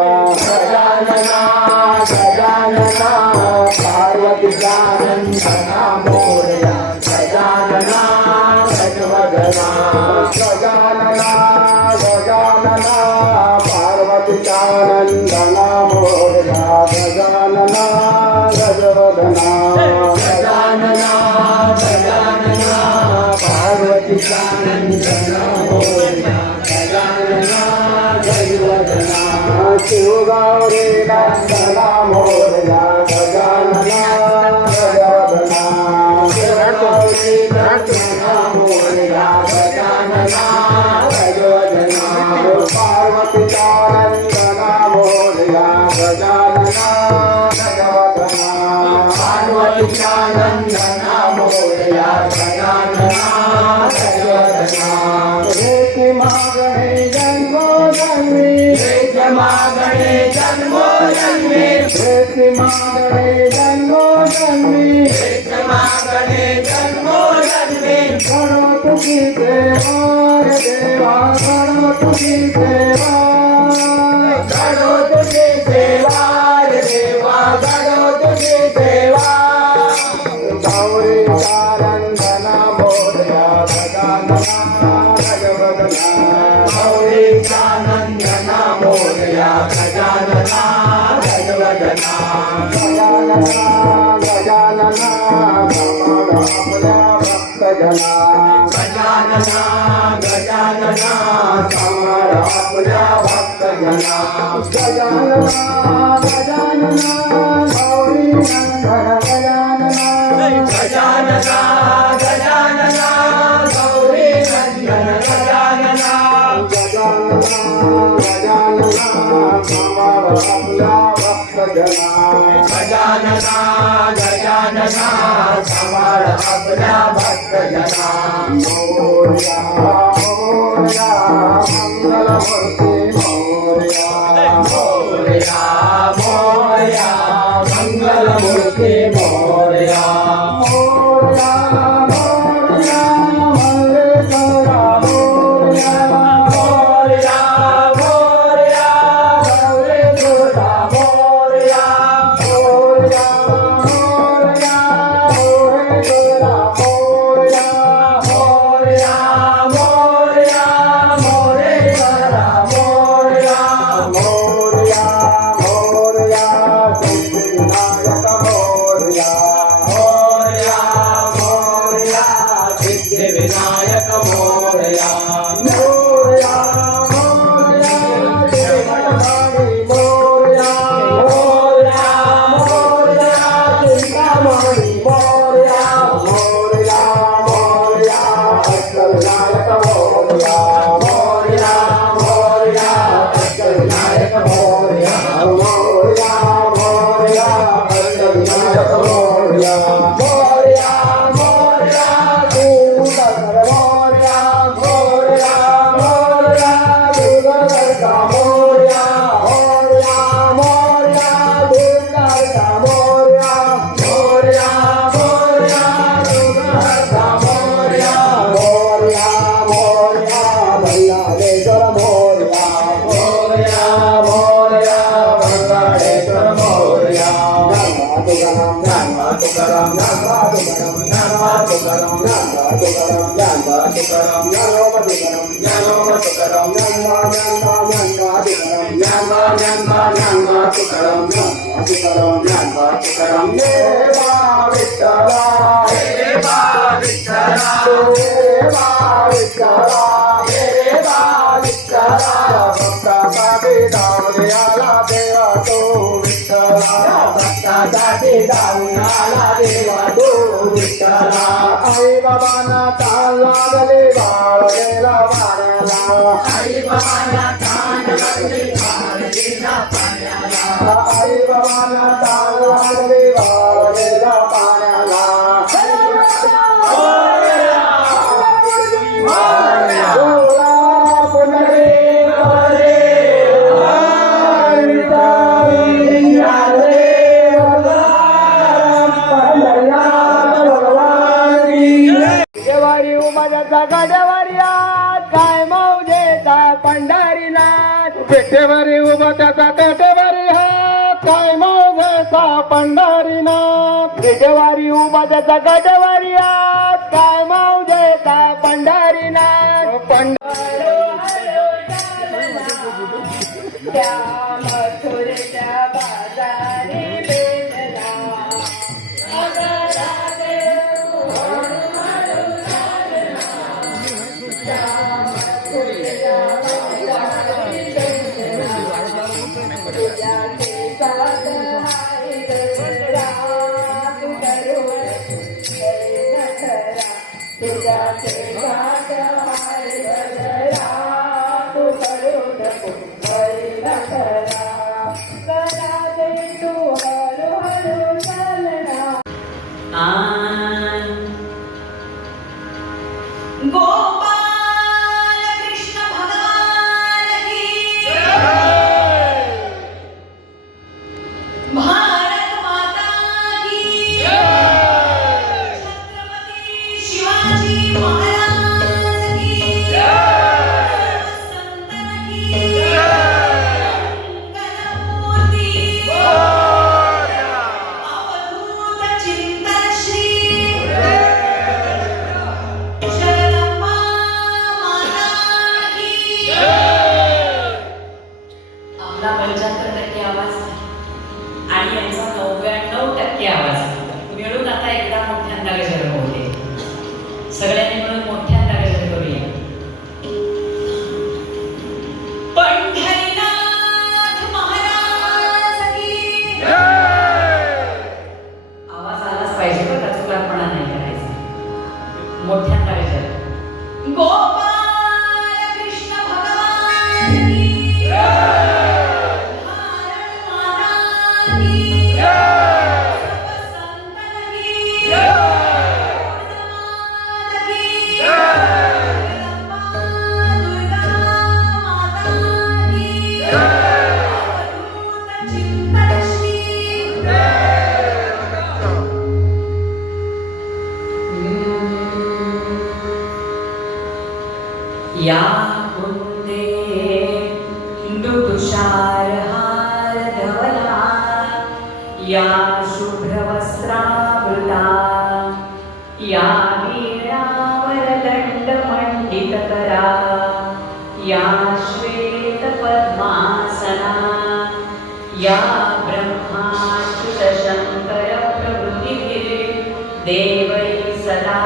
Gajanana, Gajanana, Gajanana. Shiv Gauri नंद नमो ગણો તુકી દેવા ગણો તુકી દેવા गजानन्दना मोदया गजानना गजवदना गजानना गजानना आपल्या भक्तजना गजानना गजानना समर आपल्या भक्तजना गजानना गजानना गौरी गजानना गजानना गजानना गजानना गजानना सांभाळ आपल्या भक्तजना मोर्या मोर्या मंगल मूर्ती मोर्या मोर्या मोर्या मोर्या సుకరం జ్ఞానోమ సుకరం జ్ఞానోమ సుకరం జ్ఞాన జ్ఞాన జ్ఞాన సుకరం జ్ఞాన జ్ఞాన జ్ఞాన సుకరం జ్ఞాన సుకరం జ్ఞాన సుకరం దేవా విఠలా దేవా విఠలా దేవా విఠలా దేవా విఠలా భక్త సాధి దావయాల దేవా తో విఠలా భక్త సాధి దావయాల దేవా తో విఠలా ఐ బాబా నా తాలా Bye. गेटवारी उमाच्या जगाटवारी काय माऊ जयता पंढारीनाथ पंढारी या कुंदे मृदुषार हार या शुभ्रवस्त्रावृता या वीरावरदण्डमण्डितकरा या श्वेतपद्मासना या ब्रह्माच्युतशङ्करप्रभृतिः देवै सदा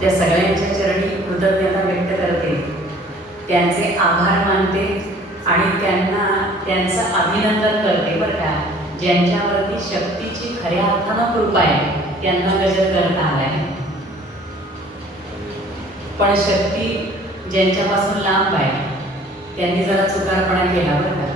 त्या सगळ्यांच्या चरणी कृतज्ञता व्यक्त करते. त्यांचे आभार मानते आणि त्यांना त्यांचं अभिनंदन करते बरं का. ज्यांच्यावरती शक्तीची खऱ्या अर्थानं कृपा आहे त्यांना गजर करता आलाय पण शक्ती ज्यांच्यापासून लांब आहे त्यांनी जरा चुकारपणा केला बरं का.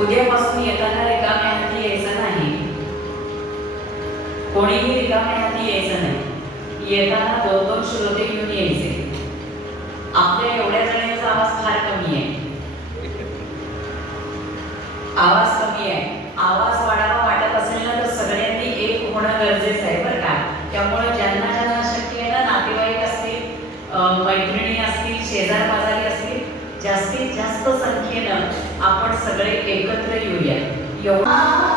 उद्यापासून येताना रिकाम्या हाती यायचं नाही. कोणीही रिकाम्या हाती यायचं नाही. येताना दोन दोन श्रोते घेऊन यायचे. आपल्या एवढ्या जणांचा आवाज फार कमी आहे. आवाज कमी आहे. आवाज वाढ जास्त संख्येनं आपण सगळे एकत्र येऊया. एवढा